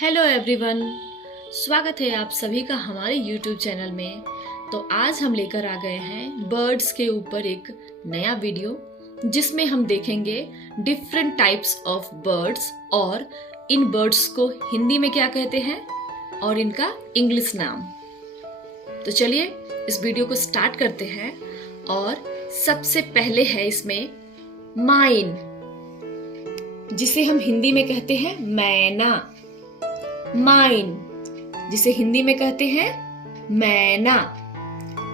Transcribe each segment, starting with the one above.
Hello everyone, स्वागत है आप सभी का हमारे यूट्यूब चैनल में। तो आज हम लेकर आ गए हैं बर्ड्स के ऊपर एक नया वीडियो, जिसमें हम देखेंगे डिफरेंट टाइप्स ऑफ बर्ड्स और इन बर्ड्स को हिंदी में क्या कहते हैं और इनका इंग्लिश नाम। तो चलिए इस वीडियो को स्टार्ट करते हैं। और सबसे पहले है इसमें माइन, जिसे हम हिंदी में कहते हैं मैना। माइन जिसे हिंदी में कहते हैं मैना।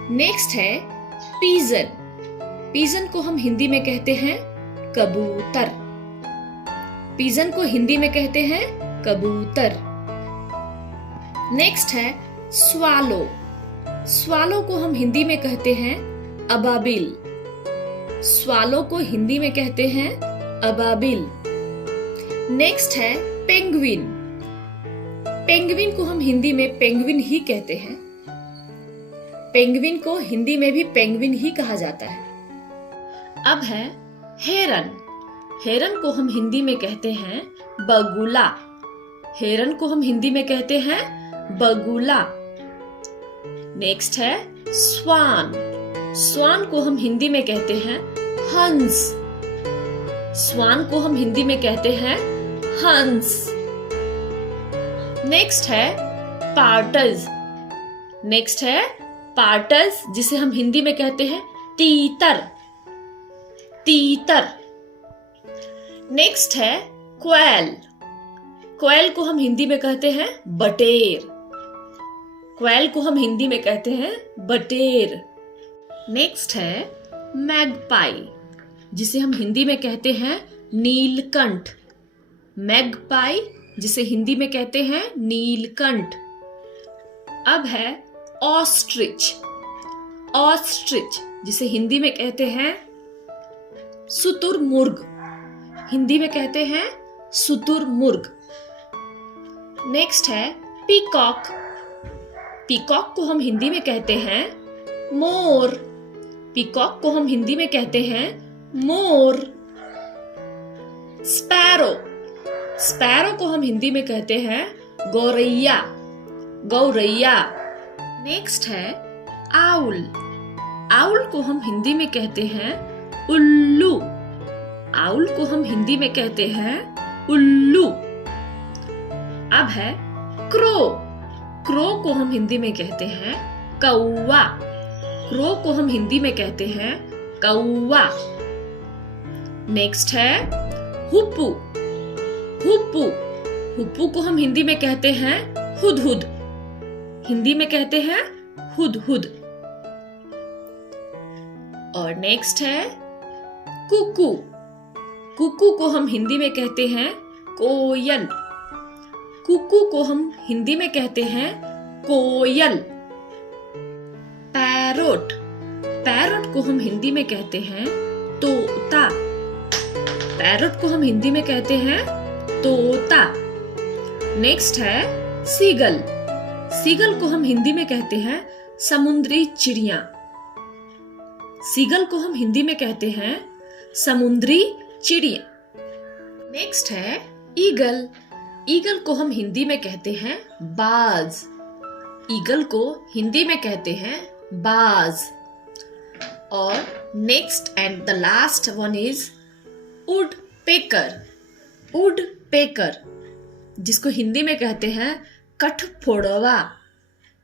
नेक्स्ट है पीजन। पीजन को हम हिंदी में कहते हैं कबूतर। पीजन को हिंदी में कहते हैं कबूतर। नेक्स्ट है स्वालो। स्वालो को हम हिंदी में कहते हैं अबाबिल। स्वालो को हिंदी में कहते हैं अबाबिल। नेक्स्ट है पेंगुइन। पेंगुइन को हम हिंदी में पेंगुइन ही कहते हैं। पेंगुइन को हिंदी में भी पेंगुइन ही कहा जाता है। अब है हेरन। हेरन को हम हिंदी में कहते हैं बगुला। हेरन को हम हिंदी में कहते हैं बगुला। नेक्स्ट है स्वान। स्वान को हम हिंदी में कहते हैं हंस। स्वान को हम हिंदी में कहते हैं हंस। नेक्स्ट है पार्टज। नेक्स्ट है पार्टज, जिसे हम हिंदी में कहते हैं तीतर। तीतर। नेक्स्ट है क्वैल। क्वैल को हम हिंदी में कहते हैं बटेर। क्वैल को हम हिंदी में कहते हैं बटेर। नेक्स्ट है मैगपाई, जिसे हम हिंदी में कहते हैं नीलकंठ। मैगपाई जिसे हिंदी में कहते हैं नीलकंठ। अब है ऑस्ट्रिच। ऑस्ट्रिच जिसे हिंदी में कहते हैं शुतुरमुर्ग। हिंदी में कहते हैं शुतुरमुर्ग। नेक्स्ट है पीकॉक। पीकॉक को हम हिंदी में कहते हैं मोर। पीकॉक को हम हिंदी में कहते हैं मोर। स्पैरो। स्पैरो को हम हिंदी में कहते हैं गौरैया। गौरैया। नेक्स्ट है आउल। आउल को हम हिंदी में कहते हैं उल्लू। आउल को हम हिंदी में कहते हैं उल्लू। अब है क्रो। क्रो को हम हिंदी में कहते हैं कौवा। क्रो को हम हिंदी में कहते हैं कौवा। नेक्स्ट है हुप्पू। हुप्पू। हुप्पू को हम हिंदी में कहते हैं हुदहुद। हिंदी में कहते हैं हुदहुद। और नेक्स्ट है कुकू। कुकू को हम हिंदी में कहते हैं कोयल। कुकू को हम हिंदी में कहते हैं कोयल। पैरोट। पैरोट को हम हिंदी में कहते हैं तोता। पैरोट को हम हिंदी में कहते हैं तोता। नेक्स्ट है सीगल। सीगल को हम हिंदी में कहते हैं समुद्री चिड़िया। सीगल को हम हिंदी में कहते हैं समुद्री चिड़िया। नेक्स्ट है ईगल। ईगल को हम हिंदी में कहते हैं बाज। ईगल को हिंदी में कहते हैं बाज। और next and the last one is would picker. Would picker, जिसको हिंदी में कहते हैं कठफोड़वा।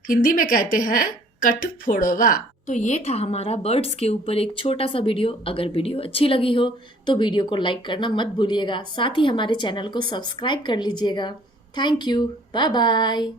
हिंदी में कहते हैं कठफोड़वा। तो ये था हमारा बर्ड्स के ऊपर एक छोटा सा वीडियो। अगर वीडियो अच्छी लगी हो तो वीडियो को लाइक करना मत भूलिएगा। साथ ही हमारे चैनल को सब्सक्राइब कर लीजिएगा। Thank you. Bye bye.